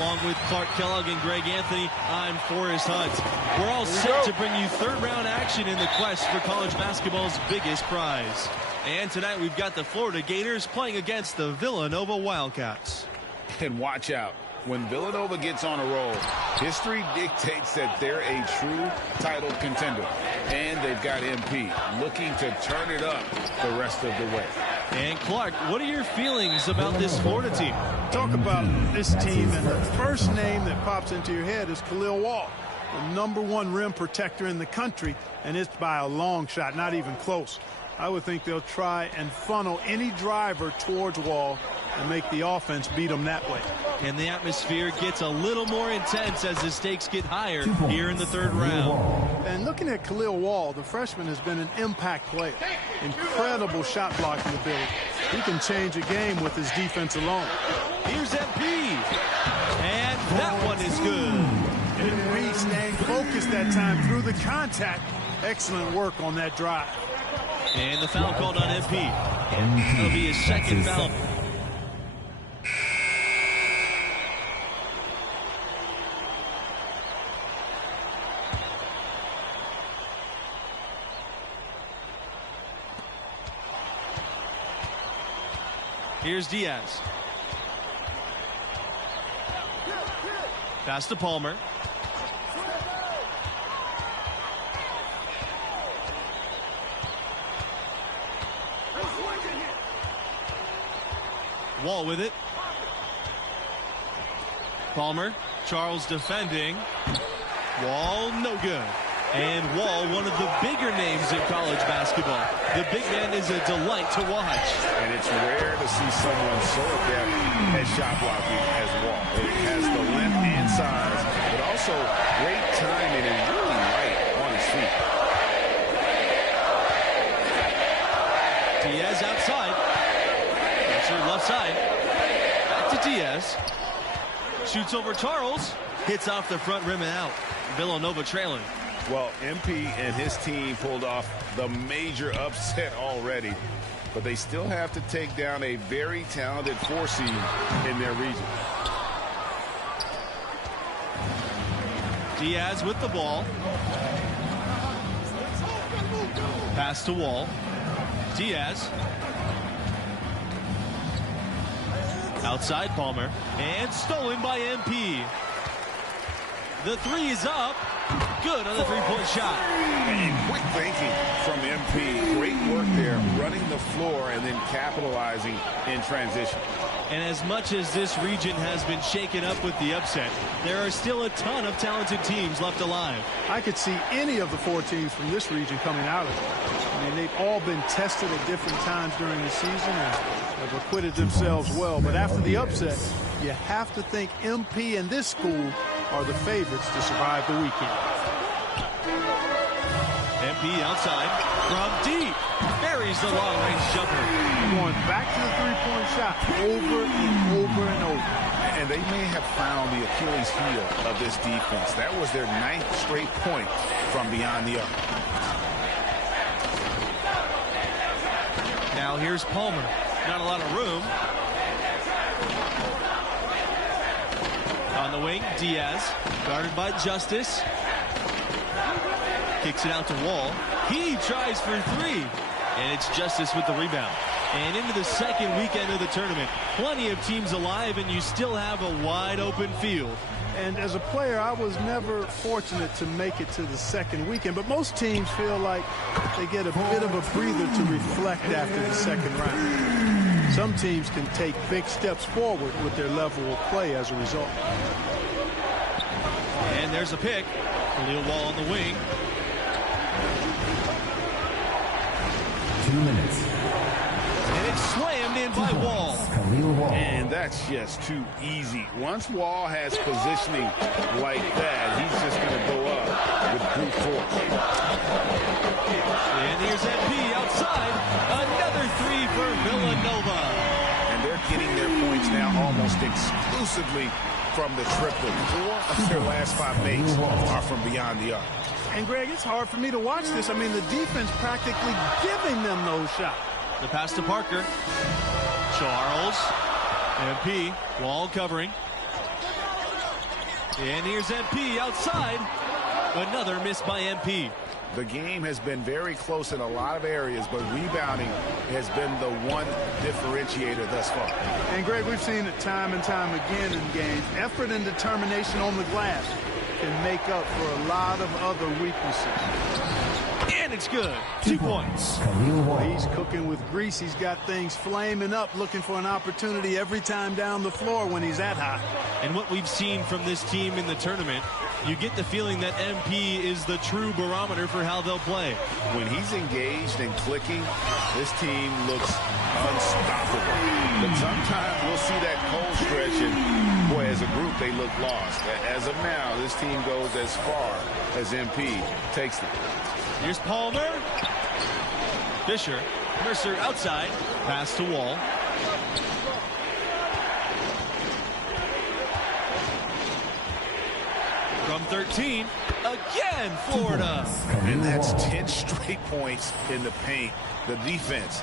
along with Clark Kellogg and Greg Anthony, I'm Forrest Hunt. We're all set to bring you third-round action in the quest for college basketball's biggest prize. And tonight we've got the Florida Gators playing against the Villanova Wildcats. And watch out. When Villanova gets on a roll, history dictates that they're a true title contender. And they've got MP looking to turn it up the rest of the way. And Clark, what are your feelings about this Florida team? Talk about this team, and the first name that pops into your head is Khalil Wall, the #1 rim protector in the country, and it's by a long shot, not even close. I would think they'll try and funnel any driver towards Wall and make the offense beat them that way. And the atmosphere gets a little more intense as the stakes get higher here in the third round. And looking at Khalil Wall, the freshman has been an impact player. Incredible shot blocking ability. He can change a game with his defense alone. Here's MP. And that one is good. MP staying focused that time through the contact. Excellent work on that drive. And the foul called on MP. That'll be his second foul. Here's Diaz. Pass to Palmer. Wall with it. Palmer. Charles defending. Wall, no good. And Wall, one of the bigger names in college basketball. The big man is a delight to watch. And it's rare to see someone so adept at shot blocking as Wall. It has the length and size, but also great timing and really light on his feet. Diaz outside. Pressure left side. Back to Diaz. Shoots over Charles. Hits off the front rim and out. Villanova trailing. Well, MP and his team pulled off the major upset already, but they still have to take down a very talented 4 seed in their region. Diaz with the ball. Pass to Wall. Diaz. Outside Palmer. And stolen by MP. The three is up. Good on the three-point shot. And quick thinking from MP. Great work there, running the floor and then capitalizing in transition. And as much as this region has been shaken up with the upset, there are still a ton of talented teams left alive. I could see any of the 4 teams from this region coming out of it. I mean, they've all been tested at different times during the season and have acquitted themselves well. But after the upset, you have to think MP and this school are the favorites to survive the weekend. MP outside from deep. Buries the long-range jumper. Going back to the three-point shot over and over and over. And they may have found the Achilles heel of this defense. That was their 9th straight point from beyond the arc. Now here's Palmer. Not a lot of room. On the wing, Diaz. Guarded by Justice. Kicks it out to Wall. He tries for 3. And it's Justice with the rebound. And into the second weekend of the tournament. Plenty of teams alive, and you still have a wide open field. And as a player, I was never fortunate to make it to the second weekend. But most teams feel like they get a bit of a breather to reflect after the second round. Some teams can take big steps forward with their level of play as a result. And there's a pick. Khalil Wall on the wing. 2 minutes. And it's slammed in by Wall. And that's just too easy. Once Wall has positioning like that, he's just going to go up with brute force. And here's MP outside. Another 3 for Villanova. And they're getting their points now almost exclusively from the triple. 4 of their last 5 makes are from beyond the arc. And, Greg, it's hard for me to watch this. I mean, the defense practically giving them those shots. The pass to Parker. Charles. MP. Wall covering. And here's MP outside. Another miss by MP. The game has been very close in a lot of areas, but rebounding has been the one differentiator thus far. And, Greg, we've seen it time and time again in games. Effort and determination on the glass can make up for a lot of other weaknesses. And it's good. 2 points. Well, he's cooking with grease. He's got things flaming up, looking for an opportunity every time down the floor when he's that hot. And what we've seen from this team in the tournament, you get the feeling that MP is the true barometer for how they'll play. When he's engaged and clicking, this team looks unstoppable. But sometimes we'll see that cold stretch, and boy, as a group, they look lost. As of now, this team goes as far as MP takes them. Here's Palmer. Fisher. Mercer outside. Pass to Wall. From 13. Again, Florida. And that's 10 straight points in the paint. The defense,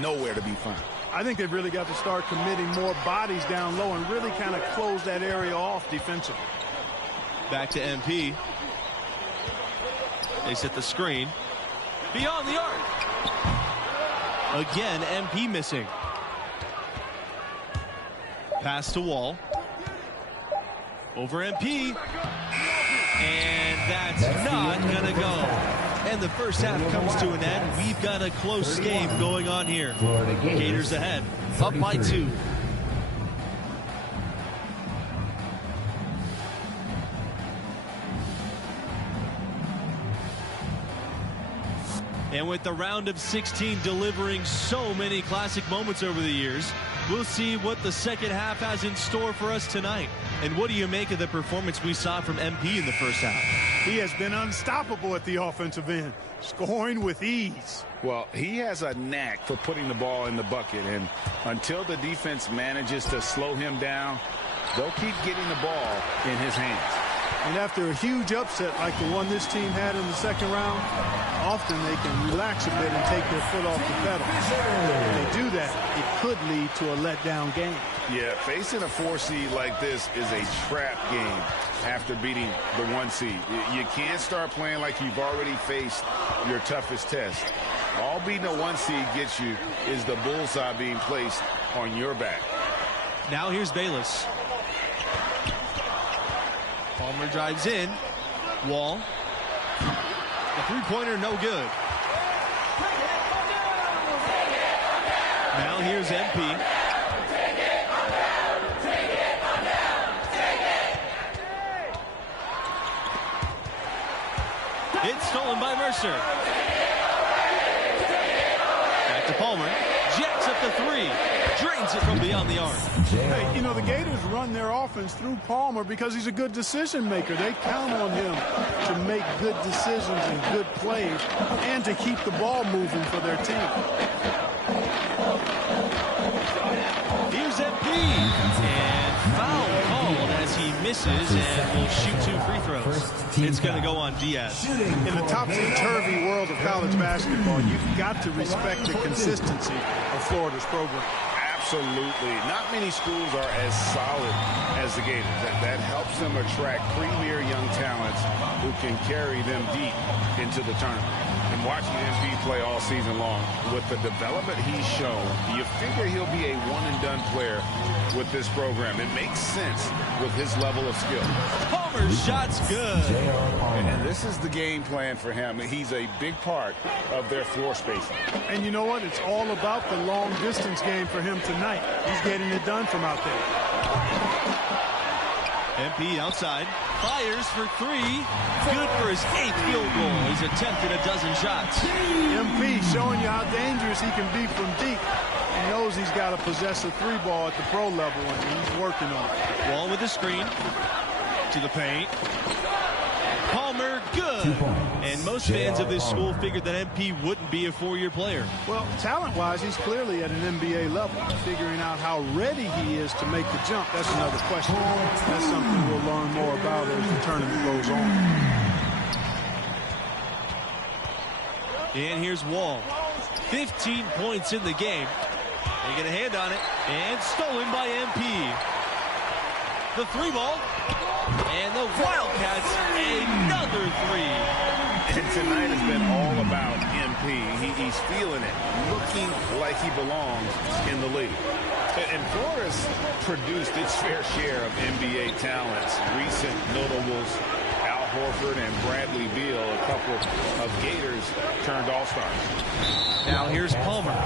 nowhere to be found. I think they've really got to start committing more bodies down low and really kind of close that area off defensively. Back to MP. They set the screen. Beyond the arc. Again, MP missing. Pass to Wall. Over MP. And that's not going to go. And the first half comes to an end. We've got a close game going on here. Gators ahead. Up by 2. And with the round of 16 delivering so many classic moments over the years, we'll see what the second half has in store for us tonight. And what do you make of the performance we saw from MP in the first half? He has been unstoppable at the offensive end, scoring with ease. Well, he has a knack for putting the ball in the bucket, and until the defense manages to slow him down, they'll keep getting the ball in his hands. And after a huge upset like the one this team had in the second round, often they can relax a bit and take their foot off the pedal. If they do that, it could lead to a letdown game. Yeah, facing a 4 seed like this is a trap game after beating the 1 seed. You can't start playing like you've already faced your toughest test. All beating a 1 seed gets you is the bullseye being placed on your back. Now here's Bayless. Palmer drives in. Wall. The three-pointer no good. Now here's MP. It's stolen by Mercer. Back to Palmer. Jacks up the 3. Drains it from beyond the arc. Hey, you know, the Gators run their offense through Palmer because he's a good decision maker. They count on him to make good decisions and good plays and to keep the ball moving for their team. Here's MP. And foul called as he misses and will shoot 2 free throws. It's going to go on Diaz. In the topsy-turvy world of college basketball, you've got to respect the consistency of Florida's program. Absolutely. Not many schools are as solid as the Gators. That helps them attract premier young talents who can carry them deep into the tournament. And watching MP play all season long, with the development he's shown, you figure he'll be a one-and-done player with this program. It makes sense with his level of skill. Palmer's shot's good. And this is the game plan for him. He's a big part of their floor spacing. And you know what? It's all about the long-distance game for him tonight. He's getting it done from out there. MP outside. Fires for 3. Good for his 8th field goal. He's attempted a dozen shots. MP showing you how dangerous he can be from deep. He knows he's got to possess a 3 ball at the pro level, and he's working on it. Wall with the screen. To the paint. Palmer, good. And most fans of this school figured that MP wouldn't be a 4-year player. Well, talent-wise, he's clearly at an NBA level. Figuring out how ready he is to make the jump, that's another question. That's something we'll learn more about as the tournament goes on. And here's Wall. 15 points in the game. They get a hand on it. And stolen by MP. The 3 ball. the Wildcats, another three. And tonight has been all about MP. He's feeling it, looking like he belongs in the league. And Florida's produced its fair share of NBA talents. Recent notables, Al Horford and Bradley Beal, a couple of Gators turned all-stars. Now here's Palmer.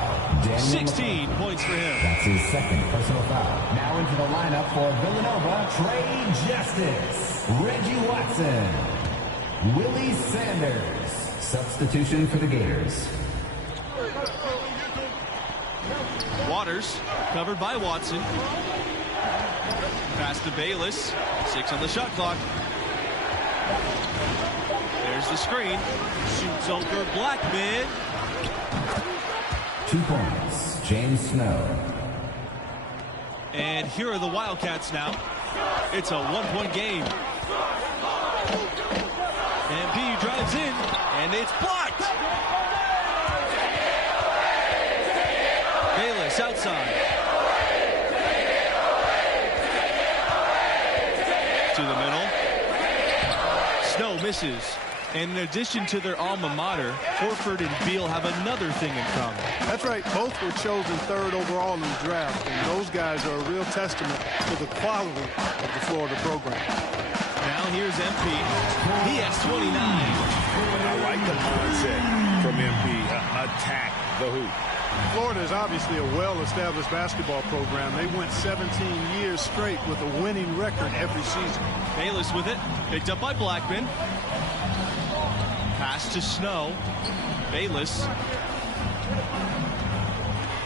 16 points for him. That's his second personal foul. Now into the lineup for Villanova, Trey Justice, Reggie Watson, Willie Sanders. Substitution for the Gators. Waters covered by Watson. Pass to Bayless. 6 on the shot clock. There's the screen. Shoots over Blackman. 2 points, James Snow. And here are the Wildcats now. It's a 1-point game. MP drives in, and it's blocked. Bayless outside. To the middle. Snow misses. And in addition to their alma mater, Horford and Beal have another thing in common. That's right. Both were chosen 3rd overall in the draft, and those guys are a real testament to the quality of the Florida program. Now here's MP. He has 29. I like the mindset from MP. Attack the hoop. Florida is obviously a well-established basketball program. They went 17 years straight with a winning record every season. Bayless with it. Picked up by Blackman. Pass to Snow. Bayless.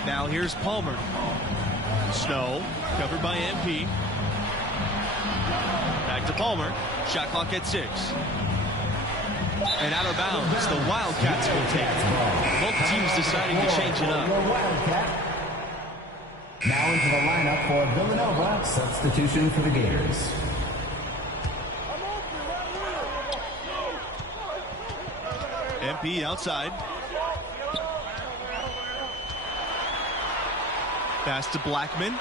Now here's Palmer. Snow covered by MP. Back to Palmer. Shot clock at 6. And out of bounds, the Wildcats will take it. Both teams deciding to change it up. Now into the lineup for Villanova. Substitution for the Gators. MP outside. Pass to Blackman.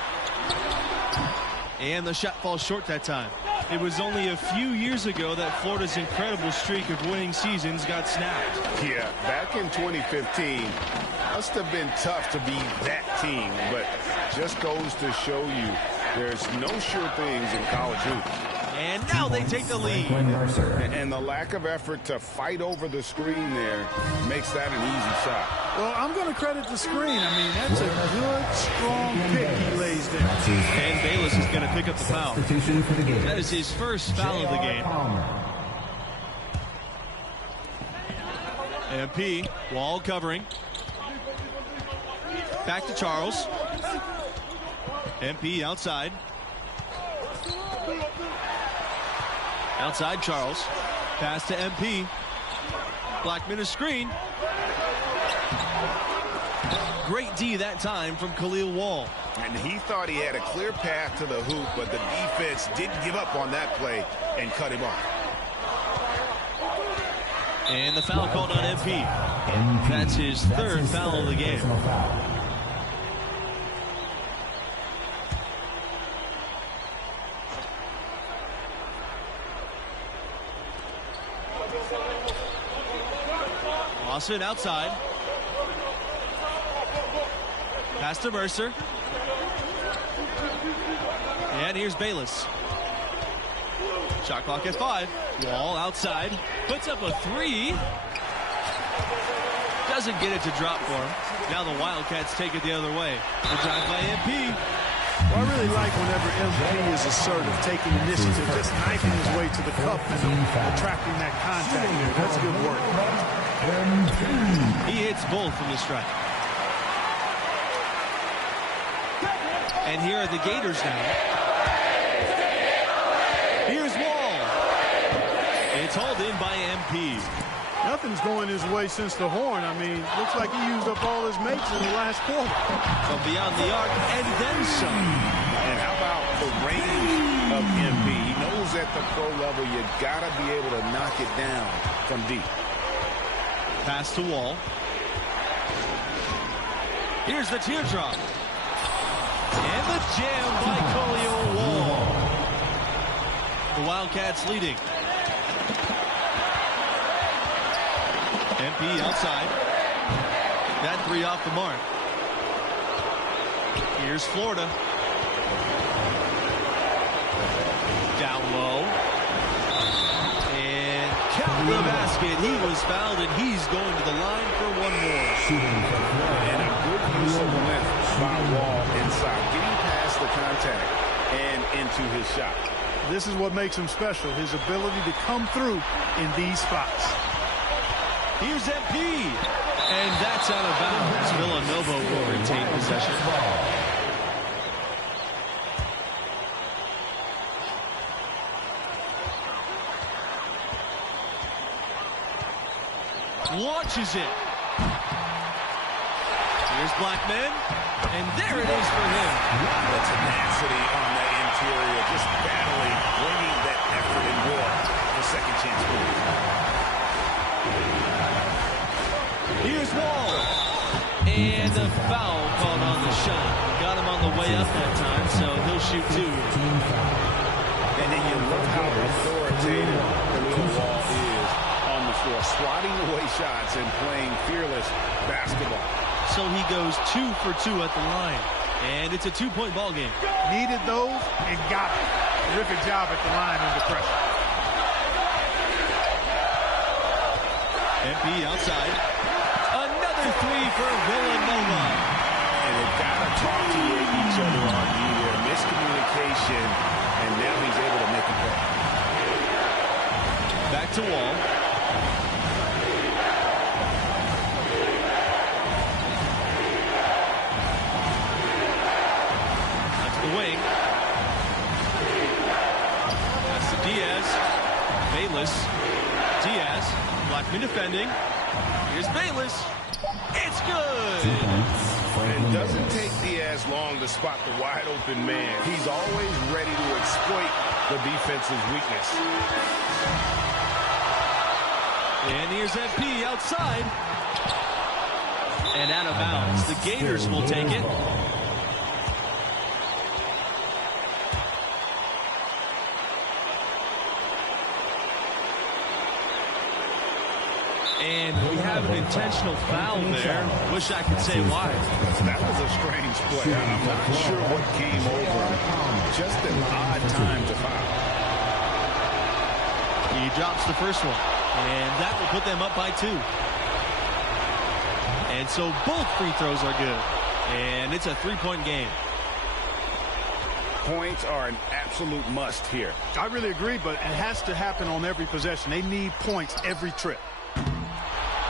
And the shot falls short that time. It was only a few years ago that Florida's incredible streak of winning seasons got snapped. Yeah, back in 2015, must have been tough to be that team, but just goes to show you there's no sure things in college hoops. And now they take the lead. And the lack of effort to fight over the screen there makes that an easy shot. Well, I'm going to credit the screen. I mean, that's a good, strong pick he lays there. And Bayless is going to pick up the foul. Substitution for the Gators. That is his first foul of the game. MP, wall covering. Back to Charles. MP outside. Outside Charles. Pass to MP. Blackman a screen. Great D that time from Khalil Wall. And he thought he had a clear path to the hoop, but the defense didn't give up on that play and cut him off. And the foul called on MP. That's his third foul of the game. Lawson outside. Pass to Mercer. And here's Bayless. Shot clock at 5. Wall outside. Puts up a 3. Doesn't get it to drop for him. Now the Wildcats take it the other way. The drive by MP. Well, I really like whenever MP is assertive, taking initiative, just knifing his way to the cup and attracting that contact there. That's good work. He hits both from the strike. And here are the Gators now. Here's Wall. It's hauled in by MP. Nothing's going his way since the horn. I mean, looks like he used up all his mates in the last quarter. From beyond the arc and then some. And how about the range of MP? He knows at the pro level you got to be able to knock it down from deep. Pass to Wall. Here's the teardrop. And the jam by Khalil Wall. The Wildcats leading. MP outside. That three off the mark. Here's Florida. Down low. And count the basket. He was fouled, and he's going to the line for one more. And a good use of length by Wall inside, getting past the contact and into his shot. This is what makes him special, his ability to come through in these spots. Here's MP. And that's out of bounds. Villanova will retain possession. Launches it. Here's Blackman. And there it is for him. The tenacity on the interior, just battling, bringing that effort and war for second chance moves. Here's Wall. And a foul called on the shot. Got him on the way up that time, so he'll shoot two. And then you look how authoritative the little Wall is on the floor, swatting away shots and playing fearless basketball. So he goes 2 for 2 at the line. And it's a two-point ball game. Needed those and got it. Terrific job at the line under pressure. MP outside. Another three for Villanova. And they've got to talk to each other on either miscommunication, and now he's able to make a play. Back to Wall. Wing. That's to Diaz. Bayless. Diaz. Blackman defending. Here's Bayless. It's good. It doesn't take Diaz long to spot the wide open man. He's always ready to exploit the defense's weakness. And here's MP outside. And out of bounds. The Gators will take it. And we have an intentional foul there. Wish I could say why. That was a strange play. I'm not sure what came over him. Just an odd time to foul. He drops the first one. And that will put them up by 2. And so both free throws are good. And it's a 3-point game. Points are an absolute must here. I really agree, but it has to happen on every possession. They need points every trip.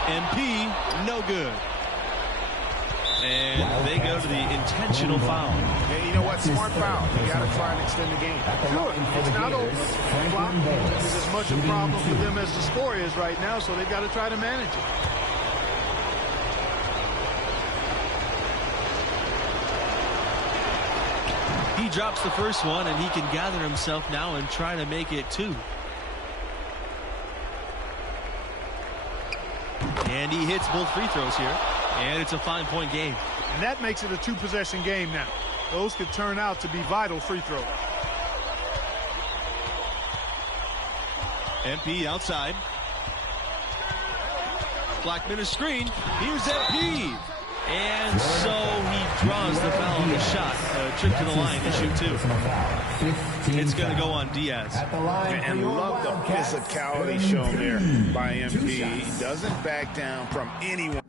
MP, no good. And they go to the intentional foul. And you know what? Smart foul. You got to try and extend the game. Sure, it's not over. Clock is as much a problem for them as the score is right now, so they've got to try to manage it. He drops the first one, and he can gather himself now and try to make it 2. And he hits both free throws here. And it's a 5-point game. And that makes it a 2-possession game now. Those could turn out to be vital free throws. MP outside. Blackman a screen. Here's MP. And so he draws the foul on the shot. A trip to the line to shoot 2. It's going to go on Diaz. And love the physicality shown there by MP. He doesn't back down from anyone.